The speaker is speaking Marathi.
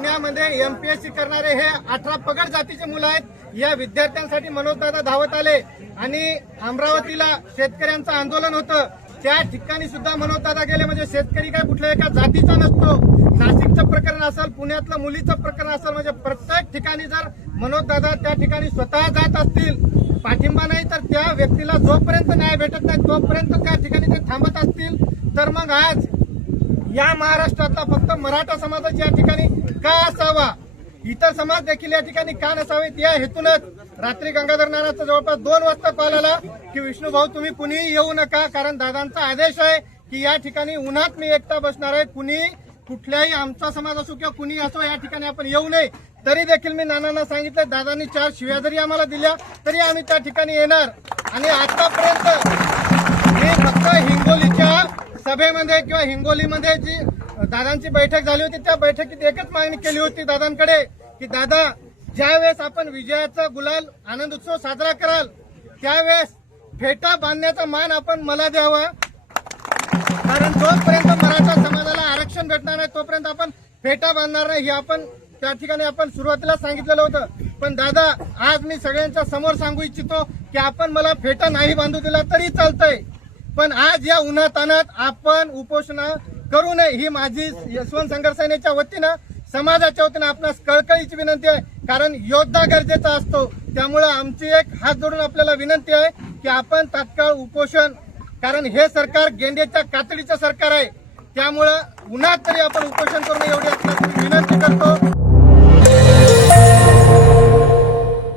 पुण्यामध्ये एमपीएससी करणारे हे 18 पगड जातीचे मुलं आहेत। या विद्यार्थ्यांसाठी मनोजदादा धावत आले आणि अमरावतीला शेतकऱ्यांचं आंदोलन होतं, त्या ठिकाणी सुद्धा मनोजदादा गेले। म्हणजे शेतकरी काय कुठल्या एका जातीचा नसतो। नाशिकचं प्रकरण असेल, पुण्यातलं मुलीचं प्रकरण असेल, म्हणजे प्रत्येक ठिकाणी जर मनोजदादा त्या ठिकाणी स्वतः जात असतील, पाठिंबा नाही तर त्या व्यक्तीला जोपर्यंत न्याय भेटत नाही तोपर्यंत त्या ठिकाणी ते थांबत असतील, तर मग आज या महाराष्ट्रातला फक्त मराठा समाजाच या ठिकाणी का असावा, इतर समाज देखील या ठिकाणी का नसावेत, या हेतूनच रात्री गंगाधर नानाचा जवळपास 2 वाजता कॉल आला की विष्णू भाऊ तुम्ही कुणीही येऊ नका, कारण दादांचा आदेश आहे की या ठिकाणी उन्हात मी एकटा बसणार आहे, कुणी कुठल्याही आमचा समाज असो किंवा कुणी असो या ठिकाणी आपण येऊ नये। तरी देखील मी नानांना सांगितलं, दादांनी 4 शिव्या जरी आम्हाला दिल्या तरी आम्ही त्या ठिकाणी येणार। आणि आतापर्यंत मी फक्त हिंगोलीच्या सभेमध्ये किंवा हिंगोलीमध्ये जी दादांची बैठक झाली होती त्या बैठकीत एकच मागणी केली होती दादांकडे की दादा ज्यावेळेस आपण विजयाचा गुलाल आनंद उत्सव साजरा कराल त्यावेळेस फेटा बांधण्याचा मान आपण मला द्यावा, कारण जोपर्यंत मराठा समाजाला आरक्षण भेटणार नाही तोपर्यंत आपण फेटा बांधणार नाही, हे आपण त्या ठिकाणी आपण सुरुवातीला सांगितलेलं होतं। पण दादा आज मी सगळ्यांच्या समोर सांगू इच्छितो की आपण मला फेटा नाही बांधू दिला तरी चालतंय, पण आज या उन्हातानात आपण उपोषण करू नये ही माझी यशवंत संघर्ष सेनेच्या वतीनं समाजाच्या वतीनं आपणास कळकळीची विनंती आहे, कारण योद्धा गरजेचा असतो। त्यामुळे आमची एक हात जोडून आपल्याला विनंती आहे की आपण तात्काळ उपोषण, कारण हे सरकार गेंड्याच्या कातडीचं सरकार आहे, त्यामुळे उन्हात तरी आपण उपोषण करू नये एवढी आपल्याला विनंती करतो।